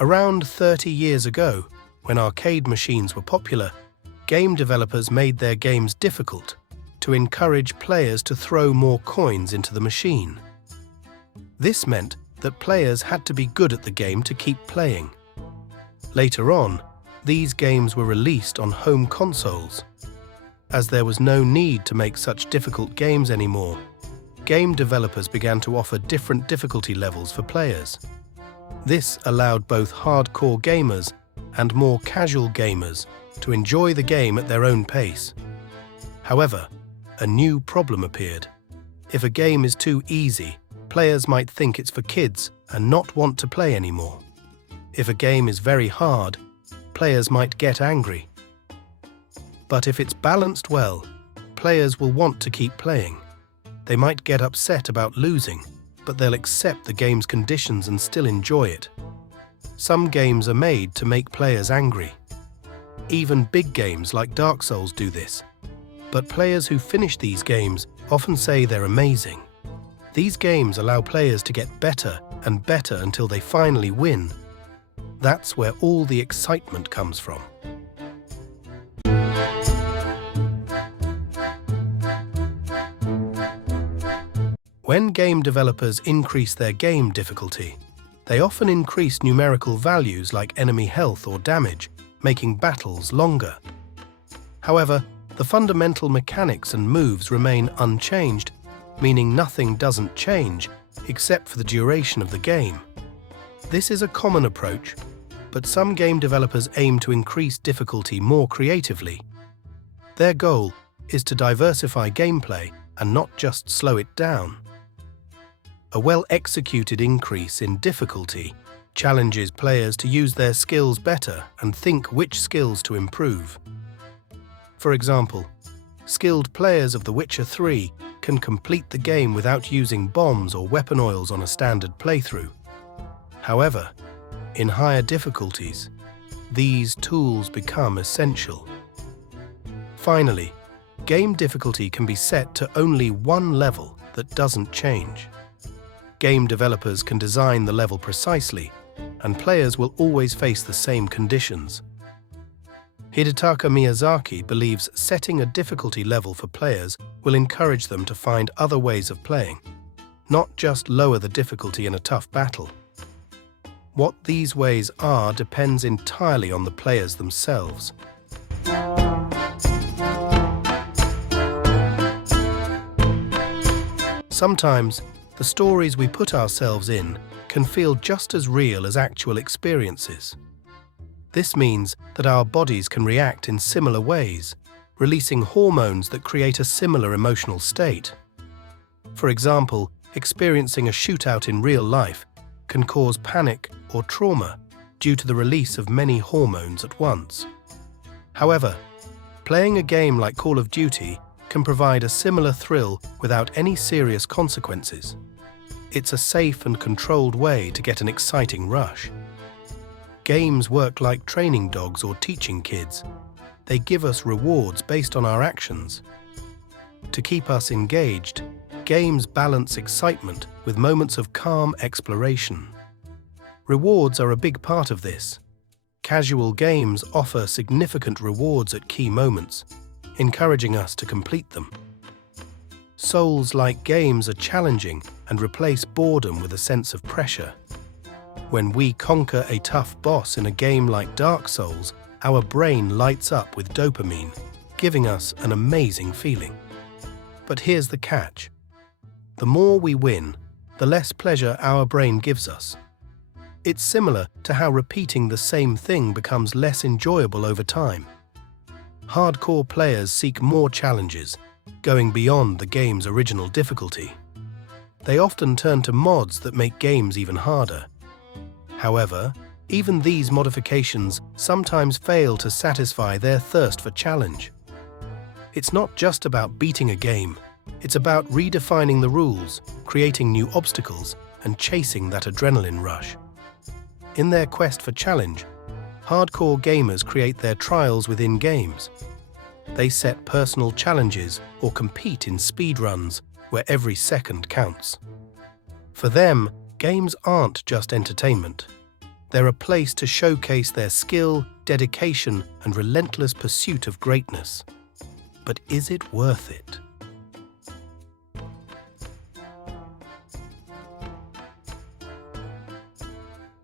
Around 30 years ago, when arcade machines were popular, game developers made their games difficult to encourage players to throw more coins into the machine. This meant that players had to be good at the game to keep playing. Later on, these games were released on home consoles. As there was no need to make such difficult games anymore, game developers began to offer different difficulty levels for players. This allowed both hardcore gamers and more casual gamers to enjoy the game at their own pace. However, a new problem appeared. If a game is too easy, players might think it's for kids and not want to play anymore. If a game is very hard, players might get angry. But if it's balanced well, players will want to keep playing. They might get upset about losing, but they'll accept the game's conditions and still enjoy it. Some games are made to make players angry. Even big games like Dark Souls do this. But players who finish these games often say they're amazing. These games allow players to get better and better until they finally win. That's where all the excitement comes from. When game developers increase their game difficulty, they often increase numerical values like enemy health or damage, making battles longer. However, the fundamental mechanics and moves remain unchanged, meaning nothing doesn't change except for the duration of the game. This is a common approach, but some game developers aim to increase difficulty more creatively. Their goal is to diversify gameplay and not just slow it down. A well-executed increase in difficulty challenges players to use their skills better and think which skills to improve. For example, skilled players of The Witcher 3 can complete the game without using bombs or weapon oils on a standard playthrough. However, in higher difficulties, these tools become essential. Finally, game difficulty can be set to only one level that doesn't change. Game developers can design the level precisely, and players will always face the same conditions. Hidetaka Miyazaki believes setting a difficulty level for players will encourage them to find other ways of playing, not just lower the difficulty in a tough battle. What these ways are depends entirely on the players themselves. Sometimes, the stories we put ourselves in can feel just as real as actual experiences. This means that our bodies can react in similar ways, releasing hormones that create a similar emotional state. For example, experiencing a shootout in real life can cause panic or trauma due to the release of many hormones at once. However, playing a game like Call of Duty can provide a similar thrill without any serious consequences. It's a safe and controlled way to get an exciting rush. Games work like training dogs or teaching kids. They give us rewards based on our actions. To keep us engaged, games balance excitement with moments of calm exploration. Rewards are a big part of this. Casual games offer significant rewards at key moments, encouraging us to complete them. Souls-like games are challenging and replace boredom with a sense of pressure. When we conquer a tough boss in a game like Dark Souls, our brain lights up with dopamine, giving us an amazing feeling. But here's the catch. The more we win, the less pleasure our brain gives us. It's similar to how repeating the same thing becomes less enjoyable over time. Hardcore players seek more challenges, going beyond the game's original difficulty. They often turn to mods that make games even harder. However, even these modifications sometimes fail to satisfy their thirst for challenge. It's not just about beating a game, it's about redefining the rules, creating new obstacles, and chasing that adrenaline rush. In their quest for challenge, hardcore gamers create their trials within games. They set personal challenges or compete in speedruns where every second counts. For them, games aren't just entertainment. They're a place to showcase their skill, dedication, and relentless pursuit of greatness. But is it worth it?